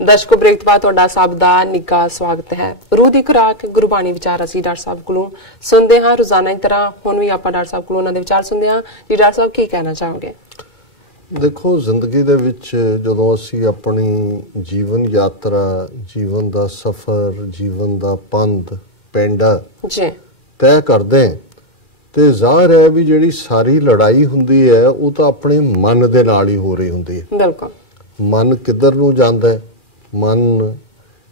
दर्शकों ब्रेक बाद तुहाडा सब दा निੱਘਾ स्वागत है। रूह दी खुराक गुरबाणी विचार असीं डॉक्टर साहब कोलों सुनते हाँ रोजाना की तरह। हुण भी आपां डॉक्टर साहब कोलों उन्हां दे विचार सुनते हाँ जी। डॉक्टर साहब की कहना चाहोगे? देखो, जिंदगी दे विच जदों असीं अपनी जीवन यात्रा, जीवन दा सफर, जीवन दा पंध पेंडा जी तय करदे ते ज़ाहिर है भी जिहड़ी सारी लड़ाई हुंदी है वो तो अपने मन दे नाल ही हो रही हुंदी है। बिल्कुल। मन किधर नूं जांदा है, मन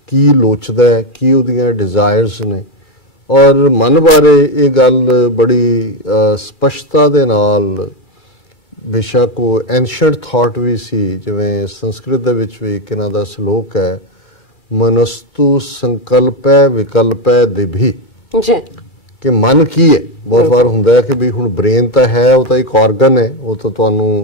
की लोचदा है, की उहदियां डिजायर्स ने, और मन बारे ये गल बड़ी स्पष्टता दे नाल बेशक वो एंशिएंट थॉट भी सी, जिवें संस्कृत दे विच भी एक इन्हां दा श्लोक है, मनस्तु संकल्पै विकल्पै दिभी, जी कि मन की है। बहुत बार हुंदा है कि भी हुण ब्रेन तो है, वो तो एक ऑर्गन है, वो तो तुहानूं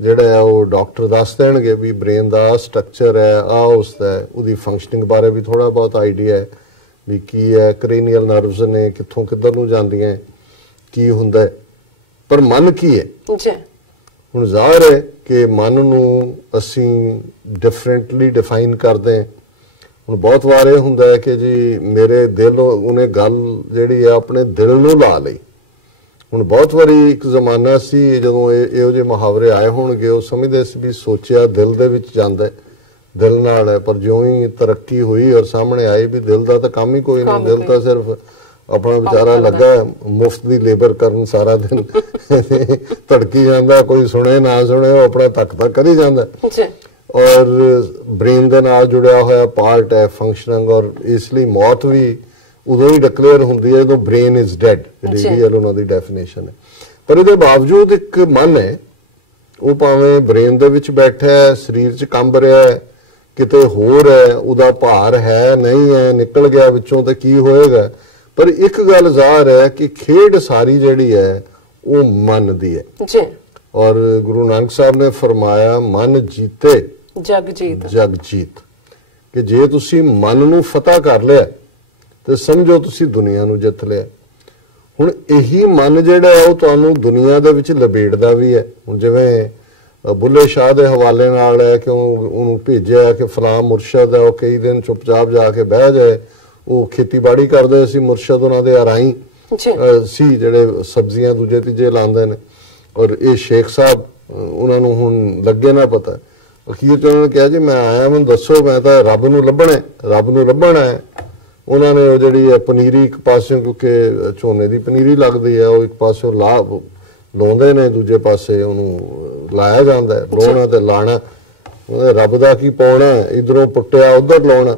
ਜਿਹੜਾ ਹੈ ਉਹ ਡਾਕਟਰ ਦੱਸ ਦੇਣਗੇ ਵੀ ਬ੍ਰੇਨ ਦਾ ਸਟਰਕਚਰ ਹੈ, ਉਸਦਾ ਉਹਦੀ ਫੰਕਸ਼ਨਿੰਗ ਬਾਰੇ ਵੀ ਥੋੜਾ ਬਹੁਤ ਆਈਡੀਆ ਹੈ ਵੀ ਕੀ ਹੈ, ਕ੍ਰੇਨੀਅਲ ਨਰਵਸ ਨੇ ਕਿੱਥੋਂ ਕਿੱਧਰ ਨੂੰ ਜਾਂਦੀਆਂ, ਕੀ ਹੁੰਦਾ, ਪਰ ਮਨ ਕੀ ਹੈ ਜੀ। ਹੁਣ ਜ਼ਾਹਿਰ ਹੈ ਕਿ ਮਨ ਨੂੰ ਅਸੀਂ ਡਿਫਰੈਂਟਲੀ ਡਿਫਾਈਨ ਕਰਦੇ ਹਾਂ। ਹੁਣ ਬਹੁਤ ਵਾਰ ਇਹ ਹੁੰਦਾ ਹੈ ਕਿ ਜੀ ਮੇਰੇ ਦਿਲ ਉਹਨੇ ਗੱਲ ਜਿਹੜੀ ਹੈ ਆਪਣੇ ਦਿਲ ਨੂੰ ਲਾ ਲਈ। ਹੁਣ ਬਹੁਤ ਵਾਰੀ ਇੱਕ ਜ਼ਮਾਨਾ ਸੀ ਜਦੋਂ ਇਹੋ ਜਿਹੇ ਮੁਹਾਵਰੇ ਆਏ ਹੋਣਗੇ, ਉਹ ਸਮਝਦੇ ਸੀ ਵੀ ਸੋਚਿਆ ਦਿਲ ਦੇ ਵਿੱਚ ਜਾਂਦਾ, ਦਿਲ ਨਾਲ ਹੈ, ਪਰ ਜਿਉਂ ਹੀ ਤਰੱਕੀ ਹੋਈ ਔਰ ਸਾਹਮਣੇ ਆਈ ਵੀ ਦਿਲ ਦਾ ਤਾਂ ਕੰਮ ਹੀ ਕੋਈ ਨਹੀਂ, ਦਿਲ ਤਾਂ ਸਿਰਫ ਆਪਣਾ ਵਿਚਾਰਾ ਲੱਗਾ ਮੁਫਤ ਦੀ ਲੇਬਰ ਕਰਨ, ਸਾਰਾ ਦਿਨ ਧੜਕੀ ਜਾਂਦਾ, ਕੋਈ ਸੁਣੇ ਨਾ ਸੁਣੇ ਉਹ ਆਪਣਾ ਤੱਕ ਕਰੀ ਜਾਂਦਾ। ਔਰ ਬ੍ਰੇਨ ਦੇ ਨਾਲ ਜੁੜਿਆ ਹੋਇਆ ਪਾਰਟ ਹੈ ਫੰਕਸ਼ਨਿੰਗ, ਔਰ ਇਸ ਲਈ ਮੌਤ ਵੀ ਉਦੋਂ ਹੀ ਡਿਕਲੇਅਰ ਹੁੰਦੀ ਹੈ ਜਦੋਂ ਬ੍ਰੇਨ ਇਜ਼ ਡੈਡ, ਜਿਹੜੀ ਰੀਅਲ ਉਹਨਾਂ ਦੀ ਡੈਫੀਨੇਸ਼ਨ ਹੈ। ਪਰ ਇਹਦੇ ਬਾਵਜੂਦ ਇੱਕ ਮਨ ਹੈ, ਉਹ ਭਾਵੇਂ ਬ੍ਰੇਨ ਦੇ ਵਿੱਚ ਬੈਠਾ ਹੈ, ਸਰੀਰ 'ਚ ਕੰਬ ਰਿਹਾ ਹੈ, ਕਿਤੇ ਹੋਰ ਹੈ, ਉਹਦਾ ਭਾਰ ਹੈ ਨਹੀਂ ਹੈ, ਨਿਕਲ ਗਿਆ ਵਿੱਚੋਂ ਤਾਂ ਕੀ ਹੋਏਗਾ। ਪਰ ਇੱਕ ਗੱਲ ਜ਼ਾਹਰ ਹੈ ਕਿ ਖੇਡ ਸਾਰੀ ਜਿਹੜੀ ਹੈ ਉਹ ਮਨ ਦੀ ਹੈ ਜੀ। ਔਰ ਗੁਰੂ ਨਾਨਕ ਸਾਹਿਬ ਨੇ ਫਰਮਾਇਆ, ਮਨ ਜੀਤੇ ਜਗ ਜੀਤ, ਜਗ ਜੀਤ, ਕਿ ਜੇ ਤੁਸੀਂ ਮਨ ਨੂੰ ਫਤਹ ਕਰ ਲਿਆ ਤੇ ਸਮਝੋ ਤੁਸੀਂ ਦੁਨੀਆ ਨੂੰ ਜਿੱਤ ਲਿਆ। ਹੁਣ ਇਹੀ ਮਨ ਜਿਹੜਾ ਹੈ ਉਹ ਤੁਹਾਨੂੰ ਦੁਨੀਆ ਦੇ ਵਿੱਚ ਲਪੇਟਦਾ ਵੀ ਹੈ। ਹੁਣ ਜਿਵੇਂ ਬੁੱਲੇ ਸ਼ਾਹ ਦੇ ਹਵਾਲੇ ਨਾਲ ਹੈ ਕਿ ਉਹਨੂੰ ਭੇਜਿਆ ਕਿ ਫਲਾਂ ਮੁਰਸ਼ਦ ਹੈ, ਉਹ ਕਈ ਦਿਨ ਚੁੱਪਚਾਪ ਜਾ ਕੇ ਬਹਿ ਜਾਏ। ਉਹ ਖੇਤੀਬਾੜੀ ਕਰਦੇ ਸੀ, ਮੁਰਸ਼ਦ ਉਹਨਾਂ ਦੇ ਅਰਾਈ ਸੀ ਜਿਹੜੇ ਸਬਜ਼ੀਆਂ ਦੂਜੇ ਤੀਜੇ ਲਾਉਂਦੇ ਨੇ। ਔਰ ਇਹ ਸ਼ੇਖ ਸਾਹਿਬ ਉਹਨਾਂ ਨੂੰ ਹੁਣ ਲੱਗੇ ਨਾ ਪਤਾ, ਅਖੀਰ 'ਚ ਉਹਨਾਂ ਨੇ ਕਿਹਾ ਜੀ ਮੈਂ ਆਇਆ, ਮੈਨੂੰ ਦੱਸੋ, ਮੈਂ ਤਾਂ ਰੱਬ ਨੂੰ ਲੱਭਣਾ, ਰੱਬ ਨੂੰ ਲੱਭਣਾ ਹੈ। ਉਹਨਾਂ ਨੇ ਉਹ ਜਿਹੜੀ ਹੈ ਪਨੀਰੀ ਇੱਕ ਪਾਸਿਓਂ, ਕਿਉਂਕਿ ਝੋਨੇ ਦੀ ਪਨੀਰੀ ਲੱਗਦੀ ਹੈ, ਉਹ ਇੱਕ ਪਾਸਿਓਂ ਲਾਉਂਦੇ ਨੇ, ਦੂਜੇ ਪਾਸੇ ਉਹਨੂੰ ਲਾਇਆ ਜਾਂਦਾ, ਲਾਉਣਾ ਤੇ ਲਾਣਾ, ਉਹਨੇ ਰੱਬ ਦਾ ਕੀ ਪਾਉਣਾ, ਇਧਰੋਂ ਪੁੱਟਿਆ ਉਧਰ ਲਾਉਣਾ।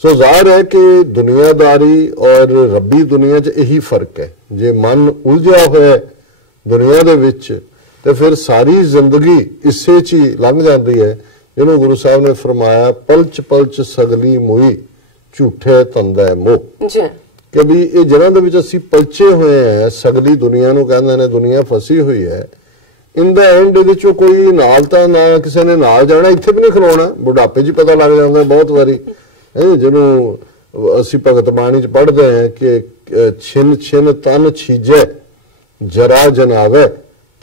ਸੋ ਜ਼ਾਹਿਰ ਹੈ ਕਿ ਦੁਨੀਆਦਾਰੀ ਔਰ ਰੱਬੀ ਦੁਨੀਆ 'ਚ ਇਹੀ ਫਰਕ ਹੈ। ਜੇ ਮਨ ਉਲਝਿਆ ਹੋਇਆ ਦੁਨੀਆ ਦੇ ਵਿੱਚ ਤੇ ਫਿਰ ਸਾਰੀ ਜ਼ਿੰਦਗੀ ਇਸੇ 'ਚ ਹੀ ਲੰਘ ਜਾਂਦੀ ਹੈ, ਜਿਹਨੂੰ ਗੁਰੂ ਸਾਹਿਬ ਨੇ ਫਰਮਾਇਆ, ਪਲਚ ਪਲਚ ਸਗਲੀ ਮੋਈ ਝੂਠੇ ਧੰਦਾ ਮੋਹ, ਕਿ ਵੀ ਇਹ ਜਿਹਨਾਂ ਦੇ ਵਿੱਚ ਅਸੀਂ ਪਲਚੇ ਹੋਏ ਹੈ, ਸਗਲੀ ਦੁਨੀਆ ਨੂੰ ਕਹਿੰਦੇ ਨੇ, ਦੁਨੀਆ ਫਸੀ ਹੋਈ ਹੈ। ਇਨ ਦਾ ਐਂਡ ਇਹਦੇ ਚੋਂ ਕੋਈ ਨਾਲ ਤਾਂ ਨਾ ਕਿਸੇ ਨੇ ਨਾਲ ਜਾਣਾ, ਇੱਥੇ ਵੀ ਨਹੀਂ ਖਲੋਣਾ, ਬੁਢਾਪੇ 'ਚ ਪਤਾ ਲੱਗ ਜਾਂਦਾ ਬਹੁਤ ਵਾਰੀ। ਜਿਹਨੂੰ ਅਸੀਂ ਭਗਤ ਬਾਣੀ 'ਚ ਪੜ੍ਹਦੇ ਹਾਂ ਕਿ ਛਿਨ ਛਿਨ ਤਨ ਛੀਜੈ ਜਰਾ ਜਨਾਵੇ,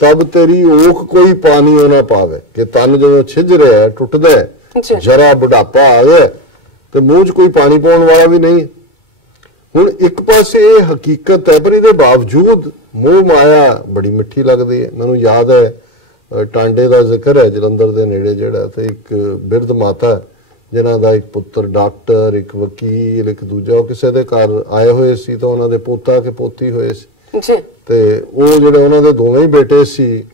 ਤਬ ਤੇਰੀ ਓਖ ਕੋਈ ਪਾਣੀ ਉਹ ਨਾ ਪਾਵੇ, ਕਿ ਤਨ ਜਦੋਂ ਛਿਜ ਰਿਹਾ ਟੁੱਟਦਾ, ਜਰਾ ਬੁਢਾਪਾ ਆਵੇ ਤੇ ਮੂੰਹ 'ਚ ਕੋਈ ਪਾਣੀ ਪਾਉਣ ਵਾਲਾ ਵੀ ਨਹੀਂ। ਹੁਣ ਇੱਕ ਪਾਸੇ ਇਹ ਹਕੀਕਤ ਹੈ, ਪਰ ਇਹਦੇ ਬਾਵਜੂਦ ਮੋਹ ਮਾਇਆ ਬੜੀ ਮਿੱਠੀ ਲੱਗਦੀ ਹੈ। ਮੈਨੂੰ ਯਾਦ ਹੈ ਟਾਂਡੇ ਦਾ ਜ਼ਿਕਰ ਹੈ ਜਲੰਧਰ ਦੇ ਨੇੜੇ, ਜਿਹੜਾ ਤੇ ਇੱਕ ਬਿਰਧ ਮਾਤਾ ਜਿਨ੍ਹਾਂ ਦਾ ਇੱਕ ਪੁੱਤਰ ਡਾਕਟਰ, ਇੱਕ ਵਕੀਲ, ਇੱਕ ਦੂਜਾ, ਉਹ ਕਿਸੇ ਦੇ ਘਰ ਆਏ ਹੋਏ ਸੀ ਤਾਂ ਉਹਨਾਂ ਦੇ ਪੋਤਾ ਕਿ ਪੋਤੀ ਹੋਏ ਸੀ ਤੇ ਉਹ ਜਿਹੜੇ ਉਹਨਾਂ ਦੇ ਦੋਵੇਂ ਹੀ ਬੇਟੇ ਸੀ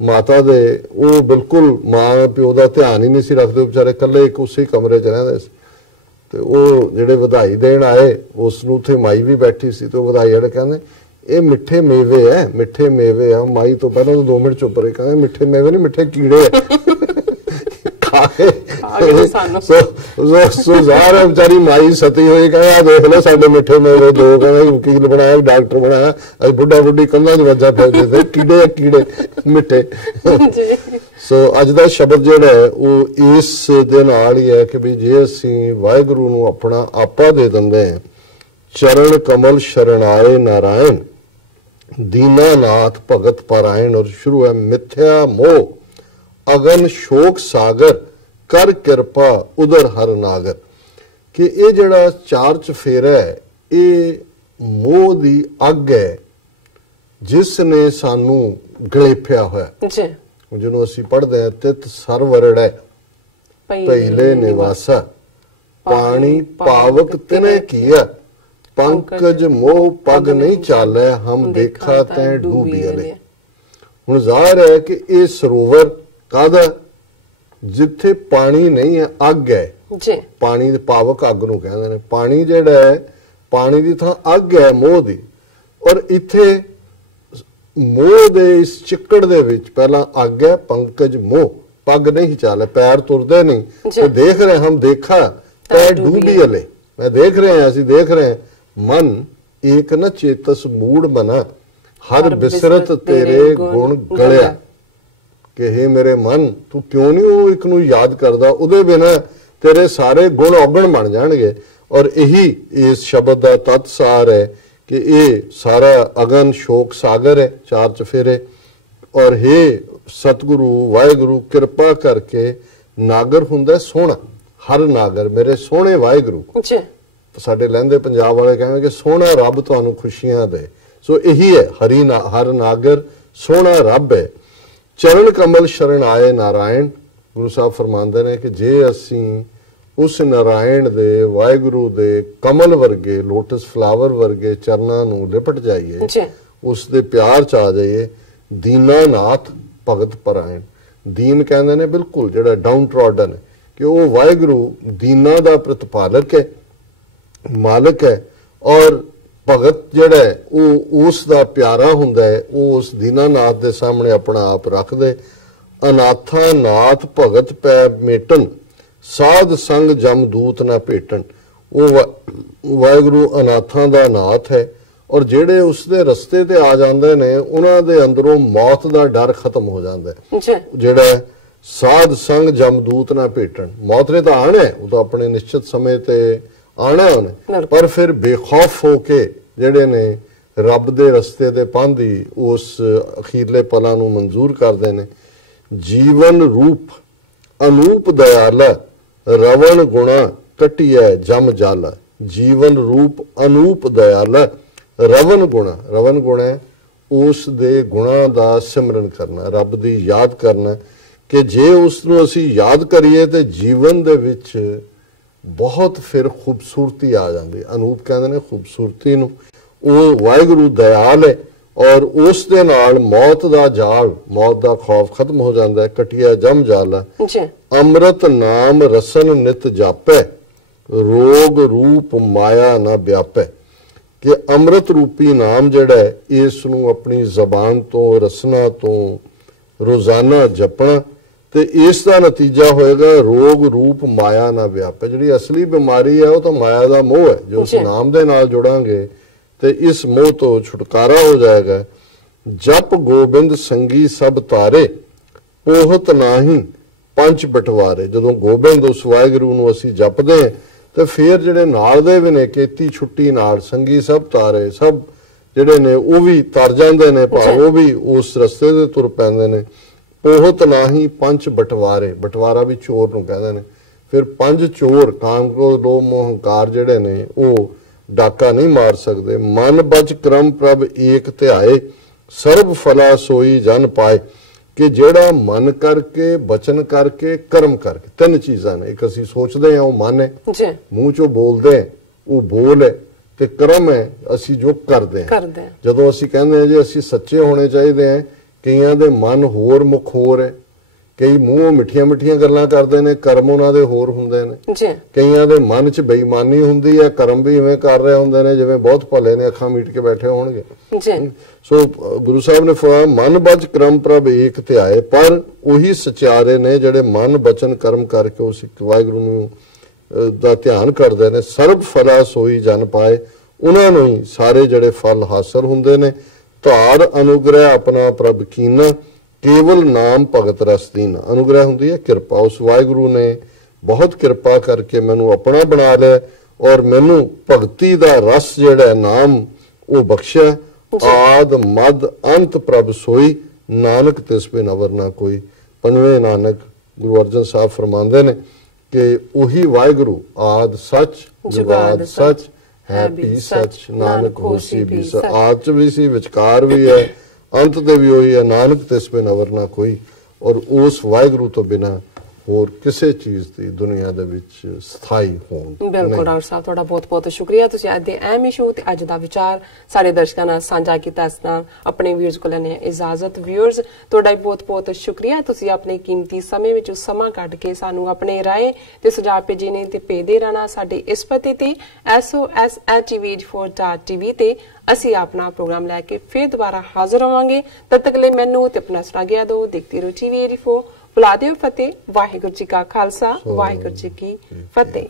ਮਾਤਾ ਦੇ, ਉਹ ਬਿਲਕੁਲ ਮਾਂ ਪਿਓ ਦਾ ਧਿਆਨ ਹੀ ਨਹੀਂ ਸੀ ਰੱਖਦੇ, ਉਹ ਵਿਚਾਰੇ ਇਕੱਲੇ ਇੱਕ ਉਸੇ ਕਮਰੇ 'ਚ ਰਹਿੰਦੇ ਸੀ। ਤੇ ਉਹ ਜਿਹੜੇ ਵਧਾਈ ਦੇਣ ਆਏ, ਉਸ ਨੂੰ ਉੱਥੇ ਮਾਈ ਵੀ ਬੈਠੀ ਸੀ, ਤੇ ਉਹ ਵਧਾਈ ਵਾਲੇ ਕਹਿੰਦੇ ਇਹ ਮਿੱਠੇ ਮੇਵੇ ਹੈ, ਮਿੱਠੇ ਮੇਵੇ ਆ। ਮਾਈ ਤੋਂ ਪਹਿਲਾਂ 2 ਮਿੰਟ ਚੁੱਪ ਰਹੇ, ਕਹਿੰਦੇ ਮਿੱਠੇ ਮੇਵੇ ਨਹੀਂ, ਮਿੱਠੇ ਕੀੜੇ ਆ। ਸੋ ਜ਼ਾਹਰ ਹੈ ਵਿਚਾਰੀ ਮਾਈ ਸਤੀ ਹੋਈ, ਕਹਿੰਦੇ ਆ ਦੇਖ ਲਓ ਸਾਡੇ ਮਿੱਠੇ ਮੇਵੇ ਦੋ, ਕਹਿੰਦੇ ਵਕੀਲ ਬਣਾਇਆ, ਡਾਕਟਰ ਬਣਾਇਆ, ਅੱਜ ਬੁੱਢਾ ਬੁੱਢੀ ਕੰਧਾਂ 'ਚ ਵੱਜਾ ਫਿਰਦੇ ਕੀੜੇ ਆ, ਕੀੜੇ ਮਿੱਠੇ। ਸੋ ਅੱਜ ਦਾ ਸ਼ਬਦ ਜਿਹੜਾ ਹੈ ਉਹ ਇਸ ਦੇ ਨਾਲ ਹੀ ਹੈ ਕਿ ਵੀ ਜੇ ਅਸੀਂ ਵਾਹਿਗੁਰੂ ਨੂੰ ਆਪਣਾ ਆਪਾ ਦੇ ਦਿੰਦੇ ਹਾਂ, ਚਰਨ ਕਮਲ ਸ਼ਰਣਾਏ ਨਾਰਾਇਣ, दीनानाथ भगत पारायण। और शुरू है मिथ्या मोह अगन शोक सागर ਕਰ ਕਿਰਪਾ ਉਦਰ ਹਰ ਨਾਗਰ। ਕਿ ਇਹ ਜਿਹੜਾ ਚਾਰ ਚਫੇਰਾ ਹੈ ਇਹ ਮੋਹ ਦੀ ਅੱਗ ਹੈ ਜਿਸ ਨੇ ਸਾਨੂੰ ਗਲੇਫਿਆ ਹੋਇਆ ਜੀ। ਜਿਹਨੂੰ ਅਸੀਂ ਪੜ੍ਹਦੇ ਹਾਂ ਤਿਤ ਸਰਵਰੜੈ ਪਹਿਲੇ ਨਿਵਾਸਾ ਪਾਣੀ ਪਾਵਕ ਤਿਨੇ ਕੀਆ ਪੰਕਜ ਮੋਹ ਪਗ ਨਹੀਂ ਚਾਲੇ ਹਮ ਦੇਖਾ ਤੈਂ ਡੂਬੀਲੇ। ਹੁਣ ਜ਼ਾਹਰ ਹੈ ਕਿ ਇਹ ਸਰੋਵਰ ਕਾਹਦਾ ਜਿੱਥੇ ਪਾਣੀ ਨਹੀਂ ਹੈ ਅੱਗ ਹੈ ਜੀ। ਪਾਣੀ ਦੇ ਪਾਵਕ ਅੱਗ ਨੂੰ ਕਹਿੰਦੇ ਨੇ। ਪਾਣੀ ਜਿਹੜਾ ਹੈ ਪਾਣੀ ਦੀ ਥਾਂ ਅੱਗ ਹੈ ਮੋਹ ਦੀ। ਔਰ ਇੱਥੇ ਮੋਹ ਦੇ ਇਸ ਚਿੱਕੜ ਦੇ ਵਿੱਚ ਪਹਿਲਾਂ ਅੱਗ ਹੈ ਪੰਕਜ ਮੋਹ ਪੱਗ ਨਹੀਂ ਚਾਲੇ ਪੈਰ ਤੁਰਦੇ ਨਹੀਂ ਤੇ ਦੇਖ ਰਹੇ ਹਮ ਦੇਖਾ ਤੈ ਡੂਬੀ ਅਲੇ। ਮੈਂ ਦੇਖ ਰਹੇ ਹਾਂ ਅਸੀਂ ਦੇਖ ਰਹੇ ਹਾਂ ਮਨ ਏਕ ਨ ਚੇਤਸ ਮੂੜ ਮਨਾ ਹਰ ਬਿਸਰਤ ਤੇਰੇ ਗੁਣ ਗਲਿਆ। ਕਿ हे ਮੇਰੇ ਮਨ ਤੂੰ ਕਿਉਂ ਨਹੀਂ ਉਹ ਇੱਕ ਨੂੰ ਯਾਦ ਕਰਦਾ ਉਹਦੇ ਬਿਨਾਂ ਤੇਰੇ ਸਾਰੇ ਗੁਣ ਔਗਣ ਬਣ ਜਾਣਗੇ। ਔਰ ਇਹੀ ਇਸ ਸ਼ਬਦ ਦਾ ਤੱਤ ਸਾਰ ਹੈ ਕਿ ਇਹ ਸਾਰਾ ਅਗਨ ਸ਼ੋਕ ਸਾਗਰ ਹੈ ਚਾਰ ਚਫੇਰੇ। ਔਰ हे ਸਤਿਗੁਰੂ ਵਾਹਿਗੁਰੂ ਕਿਰਪਾ ਕਰਕੇ ਨਾਗਰ ਹੁੰਦਾ ਸੋਹਣਾ ਹਰ ਨਾਗਰ ਮੇਰੇ ਸੋਹਣੇ ਵਾਹਿਗੁਰੂ। ਸਾਡੇ ਲਹਿੰਦੇ ਪੰਜਾਬ ਵਾਲੇ ਕਹਿੰਦੇ ਕਿ ਸੋਹਣਾ ਰੱਬ ਤੁਹਾਨੂੰ ਖੁਸ਼ੀਆਂ ਦੇ। ਸੋ ਇਹੀ ਹੈ ਹਰ ਨਾਗਰ ਸੋਹਣਾ ਰੱਬ ਹੈ। ਚਰਨ ਕਮਲ ਸ਼ਰਨ ਆਏ ਨਾਰਾਇਣ। ਗੁਰੂ ਸਾਹਿਬ ਫਰਮਾਉਂਦੇ ਨੇ ਕਿ ਜੇ ਅਸੀਂ ਉਸ ਨਾਰਾਇਣ ਦੇ ਵਾਹਿਗੁਰੂ ਦੇ ਕਮਲ ਵਰਗੇ ਲੋਟਸ ਫਲਾਵਰ ਵਰਗੇ ਚਰਨਾਂ ਨੂੰ ਲਿਪਟ ਜਾਈਏ ਉਸ ਦੇ ਪਿਆਰ ਚ ਆ ਜਾਈਏ ਦੀਨਾਨਾਥ ਭਗਤ ਪਰਾਇਣ। ਦੀਨ ਕਹਿੰਦੇ ਨੇ ਬਿਲਕੁਲ ਜਿਹੜਾ ਡਾਊਨ ਟ੍ਰੋਡਨ ਹੈ ਕਿ ਉਹ ਵਾਹਿਗੁਰੂ ਦੀਨਾਂ ਦਾ ਪ੍ਰਤਪਾਲਕ ਹੈ ਮਾਲਕ ਹੈ। ਔਰ ਭਗਤ ਜਿਹੜਾ ਹੈ ਉਹ ਉਸ ਦਾ ਪਿਆਰਾ ਹੁੰਦਾ ਹੈ ਉਹ ਉਸ ਦੀਨਾਨਾਥ ਦੇ ਸਾਹਮਣੇ ਆਪਣਾ ਆਪ ਰੱਖਦੇ। ਅਨਾਥਾ ਨਾਥ ਭਗਤ ਪੈ ਮੇਟਨ ਸਾਧ ਸੰਗ ਜਮਦੂਤ ਨਾ ਭੇਟਣ। ਉਹ ਵਾਹਿਗੁਰੂ ਅਨਾਥਾਂ ਦਾ ਨਾਥ ਹੈ ਔਰ ਜਿਹੜੇ ਉਸ ਦੇ ਰਸਤੇ ਤੇ ਆ ਜਾਂਦੇ ਨੇ ਉਹਨਾਂ ਦੇ ਅੰਦਰੋਂ ਮੌਤ ਦਾ ਡਰ ਖਤਮ ਹੋ ਜਾਂਦਾ ਹੈ। ਜਿਹੜਾ ਸਾਧ ਸੰਗ ਜਮਦੂਤ ਨਾ ਭੇਟਣ ਮੌਤ ਨੇ ਤਾਂ ਆਣਾ ਹੈ ਉਹ ਤਾਂ ਆਪਣੇ ਨਿਸ਼ਚਿਤ ਸਮੇਂ ਤੇ ਆਣਾ ਉਹਨੇ ਪਰ ਫਿਰ ਬੇਖੌਫ ਹੋ ਕੇ ਜਿਹੜੇ ਨੇ ਰੱਬ ਦੇ ਰਸਤੇ ਤੇ ਪਾਂਦੀ ਉਸ ਅਖੀਰਲੇ ਪਲਾਂ ਨੂੰ ਮਨਜ਼ੂਰ ਕਰਦੇ ਨੇ। ਜੀਵਨ ਰੂਪ ਅਨੂਪ ਦਇਆਲਾ ਰਵਣ ਗੁਣਾ ਕਟਿਐ ਜਮ ਜਾਲਾ। ਜੀਵਨ ਰੂਪ ਅਨੂਪ ਦਇਆਲਾ ਰਵਣ ਗੁਣਾ ਉਸ ਦੇ ਗੁਣਾ ਦਾ ਸਿਮਰਨ ਕਰਨਾ ਰੱਬ ਦੀ ਯਾਦ ਕਰਨਾ ਕਿ ਜੇ ਉਸ ਨੂੰ ਅਸੀਂ ਯਾਦ ਕਰੀਏ ਤੇ ਜੀਵਨ ਦੇ ਵਿੱਚ ਬਹੁਤ ਫਿਰ ਖੂਬਸੂਰਤੀ ਆ ਜਾਂਦੀ। ਅਨੂਪ ਕਹਿੰਦੇ ਨੇ ਖੂਬਸੂਰਤੀ ਨੂੰ। ਉਹ ਵਾਹਿਗੁਰੂ ਦਇਆਲ ਹੈ ਔਰ ਉਸ ਦੇ ਨਾਲ ਮੌਤ ਦਾ ਜਾਲ ਮੌਤ ਦਾ ਖੌਫ ਖਤਮ ਹੋ ਜਾਂਦਾ ਹੈ। ਕਟਿਆ ਜਮ ਜਾਲਾ ਅੰਮ੍ਰਿਤ ਨਾਮ ਰਸਨ ਨਿਤ ਜਾਪੈ ਰੋਗ ਰੂਪ ਮਾਇਆ ਨਾ ਵਿਆਪੈ। ਕਿ ਅੰਮ੍ਰਿਤ ਰੂਪੀ ਨਾਮ ਜਿਹੜਾ ਹੈ ਇਸ ਨੂੰ ਆਪਣੀ ਜ਼ਬਾਨ ਤੋਂ ਰਸਨਾ ਤੋਂ ਰੋਜ਼ਾਨਾ ਜਪਣਾ ਤੇ ਇਸ ਦਾ ਨਤੀਜਾ ਹੋਏਗਾ ਰੋਗ ਰੂਪ ਮਾਇਆ ਨਾ ਵਿਆਪੇ। ਜਿਹੜੀ ਅਸਲੀ ਬਿਮਾਰੀ ਹੈ ਉਹ ਤਾਂ ਮਾਇਆ ਦਾ ਮੋਹ ਹੈ। ਜੋ ਉਸ ਨਾਮ ਦੇ ਨਾਲ ਜੁੜਾਂਗੇ ਤੇ ਇਸ ਮੋਹ ਤੋਂ ਛੁਟਕਾਰਾ ਹੋ ਜਾਏਗਾ। ਜਪ ਗੋਬਿੰਦ ਸੰਗੀ ਸਭ ਤਾਰੇ ਪੋਹਤ ਨਾਹੀ ਪੰਜ ਬਟਵਾਰੇ। ਜਦੋਂ ਗੋਬਿੰਦ ਉਸ ਵਾਹਿਗੁਰੂ ਨੂੰ ਅਸੀਂ ਜਪਦੇ ਹਾਂ ਤੇ ਫਿਰ ਜਿਹੜੇ ਨਾਲ ਦੇ ਵੀ ਨੇ ਕੀਤੀ ਛੁੱਟੀ ਨਾਲ ਸੰਗੀ ਸਭ ਤਾਰੇ ਸਭ ਜਿਹੜੇ ਨੇ ਉਹ ਵੀ ਤਰ ਜਾਂਦੇ ਨੇ ਭਾਵੇਂ ਉਹ ਵੀ ਉਸ ਰਸਤੇ ਤੇ ਤੁਰ ਪੈਂਦੇ ਨੇ। ਪੋਹਤ ਨਾਹੀ ਪੰਜ ਬਟਵਾਰੇ ਬਟਵਾਰਾ ਵੀ ਚੋਰ ਨੂੰ ਕਹਿੰਦੇ ਨੇ। ਫਿਰ ਪੰਜ ਚੋਰ ਕਾਮ ਕ੍ਰੋਧ ਲੋਭ ਮੋਹ ਹੰਕਾਰ ਜਿਹੜੇ ਨੇ ਉਹ ਡਾਕਾ ਨਹੀਂ ਮਾਰ ਸਕਦੇ। ਮਨ ਬਚ ਕਰਮ ਪ੍ਰਭ ਏਕ ਧਿਆਏ ਸਰਬ ਫਲਾ ਸੋਈ ਜਨ ਪਾਏ। ਕਿ ਜਿਹੜਾ ਮਨ ਕਰਕੇ ਬਚਨ ਕਰਕੇ ਕਰਮ ਕਰਕੇ ਤਿੰਨ ਚੀਜ਼ਾਂ ਨੇ। ਇੱਕ ਅਸੀਂ ਸੋਚਦੇ ਹਾਂ ਉਹ ਮਨ ਹੈ ਮੂੰਹ ਚੋਂ ਬੋਲਦੇ ਉਹ ਬੋਲ ਹੈ ਤੇ ਕਰਮ ਹੈ ਅਸੀਂ ਜੋ ਕਰਦੇ ਹਾਂ। ਜਦੋਂ ਅਸੀਂ ਕਹਿੰਦੇ ਹਾਂ ਜੀ ਅਸੀਂ ਸੱਚੇ ਹੋਣੇ ਚਾਹੀਦੇ ਹਾਂ ਕਈਆਂ ਦੇ ਮਨ ਹੋਰ ਮੁਖ ਹੋਰ ਹੈ। ਕਈ ਮੂੰਹੋਂ ਮਿੱਠੀਆਂ ਗੱਲਾਂ ਕਰਦੇ ਨੇ ਕਰਮ ਉਹਨਾਂ ਦੇ ਹੋਰ ਹੁੰਦੇ ਨੇ। ਕਈਆਂ ਦੇ ਮਨ 'ਚ ਬੇਈਮਾਨੀ ਹੁੰਦੀ ਹੈ ਕਰਮ ਵੀ ਇਵੇਂ ਕਰ ਰਹੇ ਹੁੰਦੇ ਨੇ ਜਿਵੇਂ ਬਹੁਤ ਭਲੇ ਨੇ ਅੱਖਾਂ ਮੀਟ ਕੇ ਬੈਠੇ ਹੋਣਗੇ। ਸੋ ਗੁਰੂ ਸਾਹਿਬ ਨੇ ਫਰਮਾਇਆ ਮਨ ਬਚ ਕਰਮ ਪ੍ਰਭ ਏਕ ਧਿਆਏ। ਪਰ ਉਹੀ ਸਚਿਆਰੇ ਨੇ ਜਿਹੜੇ ਮਨ ਬਚਨ ਕਰਮ ਕਰਕੇ ਉਸ ਵਾਹਿਗੁਰੂ ਨੂੰ ਦਾ ਧਿਆਨ ਕਰਦੇ ਨੇ। ਸਰਬ ਫਲਾ ਸੋਈ ਜਨ ਪਾਏ ਉਹਨਾਂ ਨੂੰ ਹੀ ਸਾਰੇ ਜਿਹੜੇ ਫਲ ਹਾਸਲ ਹੁੰਦੇ ਨੇ। ਧਾਰ ਅਨੁਗ੍ਰਹਿ ਆਪਣਾ ਪ੍ਰਭ ਕੀਨਾ ਕੇਵਲ ਨਾਮ ਭਗਤ ਰਸ ਦੀਨਾ। ਅਨੁਗ੍ਰਹਿ ਹੁੰਦੀ ਹੈ ਕਿਰਪਾ। ਉਸ ਵਾਹਿਗੁਰੂ ਨੇ ਬਹੁਤ ਕਿਰਪਾ ਕਰਕੇ ਮੈਨੂੰ ਆਪਣਾ ਬਣਾ ਲਿਆ ਔਰ ਮੈਨੂੰ ਭਗਤੀ ਦਾ ਰਸ ਜਿਹੜਾ ਨਾਮ ਉਹ ਬਖਸ਼ਿਆ। ਆਦ ਮਦ ਅੰਤ ਪ੍ਰਭ ਸੋਈ ਨਾਨਕ ਤਿਸ ਬਿਨ ਅਵਰ ਨਾ ਕੋਈ। ਪੰਜਵੇਂ ਨਾਨਕ ਗੁਰੂ ਅਰਜਨ ਸਾਹਿਬ ਫਰਮਾਉਂਦੇ ਨੇ ਕਿ ਉਹੀ ਵਾਹਿਗੁਰੂ ਆਦ ਸੱਚ ਜੁਗਾਦ ਸੱਚ ਹੈ ਵੀ ਸੱਚ ਨਾਨਕ ਹੋਸੀ ਵੀ ਸੱਚ। ਆਦ ਚ ਵੀ ਸੀ, ਵਿਚਕਾਰ ਵੀ ਹੈ, ਅੰਤ ਤੇ ਵੀ ਉਹੀ ਹੈ, ਨਾਨਕ ਤਿਸ ਬਿਨ ਅਵਰ ਨਾ ਕੋਈ। ਔਰ ਉਸ ਵਾਹਿਗੁਰੂ ਤੋਂ ਬਿਨਾਂ ਹੋਰ ਕਿਸੇ ਚੀਜ਼ ਦੀ ਦੁਨੀਆ ਦੇ ਵਿੱਚ ਸਥਾਈ ਹੋਣ। ਬਿਲਕੁਲ ਡਾਕਟਰ ਸਾਹਿਬ, ਤੁਹਾਡਾ ਬਹੁਤ ਬਹੁਤ ਸ਼ੁਕਰੀਆ। ਤੁਸੀਂ ਅੱਜ ਦੇ ਅਹਿਮ ਇਸ਼ੂ ਤੇ ਅੱਜ ਦਾ ਵਿਚਾਰ ਸਾਡੇ ਦਰਸ਼ਕਾਂ ਨਾਲ ਸਾਂਝਾ ਕੀਤਾ। ਇਸ ਨਾਲ ਆਪਣੇ ਵਿਊਅਰਸ ਕੋਲ ਲੈਣੇ ਇਜਾਜ਼ਤ। ਵਿਊਅਰਸ, ਤੁਹਾਡਾ ਬਹੁਤ ਬਹੁਤ ਸ਼ੁਕਰੀਆ। ਤੁਸੀਂ ਆਪਣੇ ਕੀਮਤੀ ਸਮੇਂ ਵਿੱਚੋਂ ਸਮਾਂ ਕੱਢ ਕੇ ਸਾਨੂੰ ਆਪਣੇ ਰਾਏ ਤੇ ਸੁਝਾਅ ਭੇਜੇ ਨੇ ਤੇ ਭੇਜਦੇ ਰਹਿਣਾ ਸਾਡੇ ਇਸ ਪਤੇ ਤੇ SOS@tv4.tv ਤੇ। ਅਸੀਂ ਆਪਣਾ ਪ੍ਰੋਗਰਾਮ ਲੈ ਕੇ ਫਿਰ ਦੁਬਾਰਾ ਹਾਜ਼ਰ ਹੋਵਾਂਗੇ। ਤਦ ਤੱਕ ਲਈ ਮੈਨੂੰ ਤੇ ਆਪਣਾ ਸੁਣਾ ਗਿਆ ਦੋ। ਦੇਖਦੇ ਰਹੋ TV 84। ਬੁਲਾ ਦਿਓ ਫਤਿਹ। ਵਾਹਿਗੁਰੂ ਜੀ ਕਾ ਖਾਲਸਾ, ਵਾਹਿਗੁਰੂ ਜੀ ਕੀ ਫਤਿਹ।